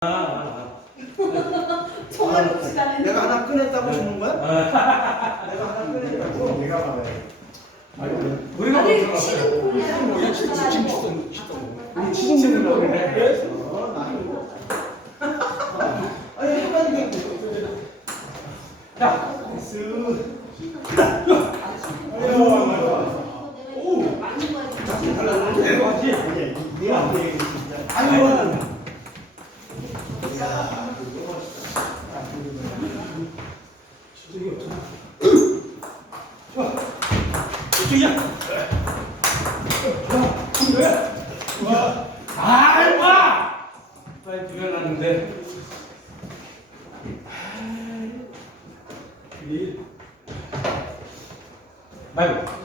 정말 시간이 내가 하나 꺼냈다고 주는 거야? 아, 내가 하나 꺼냈다고? 내가 받아요. 우리가 아니 뭐 치는 공이야 뭐야, 지금 치는 지금 공. 치던 아니, 치는 거네. 그래서 나는 뭐. 아니 한마디 자, 내려가지. 아 아. 아이고.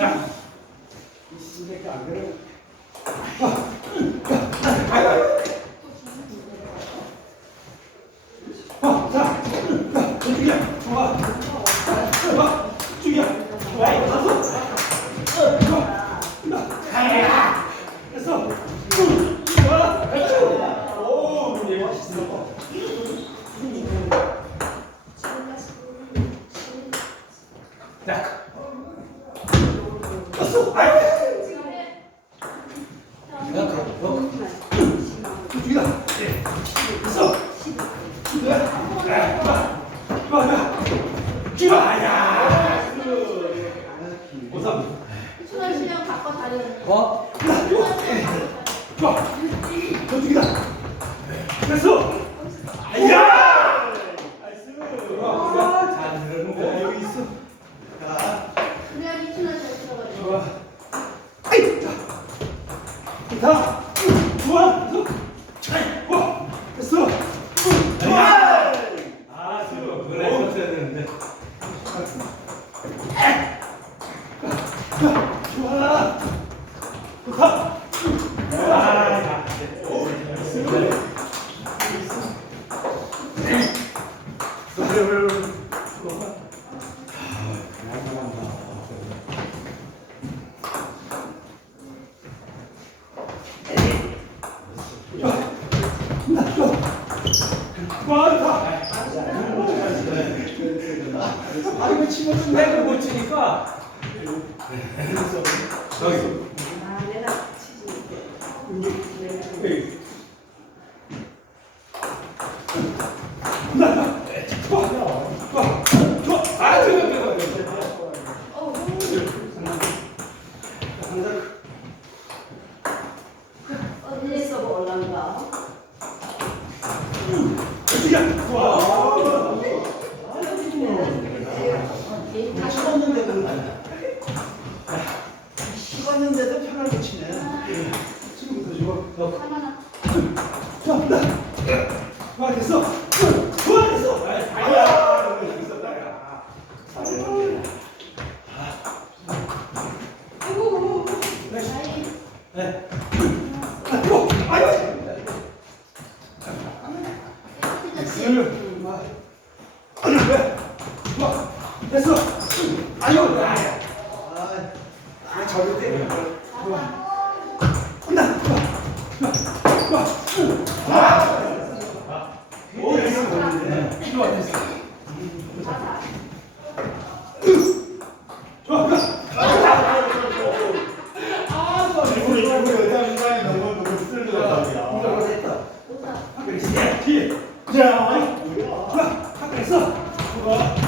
야, 이쪽이야. 좋아. 좋아. 이거. 어. 됐어. 좋아. 됐어. 오, 얘 맛있어. 자. 됐어. 아이고. 야, 그럼, 너. 이쪽이다. 좋아. 좋아야. 오삼. 초등학생 바꿔 다니는 어? 좋아. 저쪽이다. 됐어. 아야. 나이스. 잘 들었는데 여기 있어. 자, 그래야지 초등학생 들어가지고 좋아. 아이, 자. 자. 좋아. 됐어. 차이. 와. 됐어. 좋아. 아, 지금 그래 썼어야 되는데. 좋아. 좋다. 아, 자. 됐어. 아 이거 치면 내가 못 치니까 여기 아 내가 치지 여기 나나 좋아 좋아 좋아 아 저거 저거 어 어디에서 뭐 네. 아이 네. 아, 좋아 아유 좋아 됐어 아유 아, 왜 저기 그래. 좋